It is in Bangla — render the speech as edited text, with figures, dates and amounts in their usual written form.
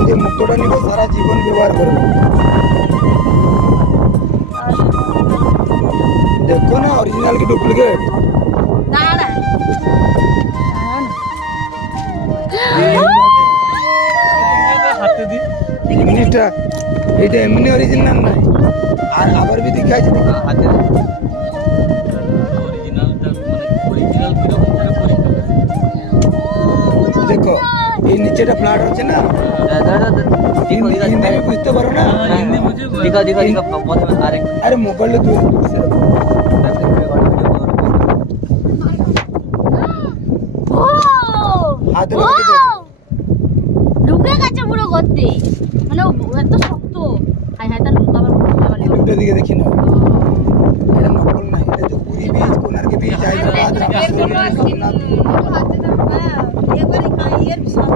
এই যে মুক্তটা নিব সারা জীবন ব্যবহার করবো। দেখো না অরিজিনাল কি ডুপ্লিকেট। দাঁড়া এই জিনিসটা এটা এমনি অরিজিনাল নাই, আর আবার বি দেখাইছে হাতে অরিজিনালটা মানে অরিজিনাল কিরকম করে পরীক্ষা করে? দেখো এই নিচেটা ফ্ল্যাট আছে না, হিন্দি বুঝতে পারো না? হিন্দি বুঝে দিখা দিখা দিখা প্রথমে আরেক আরে মোবাইলে তুই ও হাতে ও লাগিয়ে দেখো। ঢুকে গেছে পুরো গর্তে, মানে ও এত শক্ত। হাই হাই তার মুখ আবার খুলে এই দুটো দিকে দেখি না, এটা নকল নাই, এটা তো পুরি বীজ কোনারকে বীজ হায়দ্রাবাদ রামেশ্বরম সোমনাথ। হাতে একবারে ইয়ের সব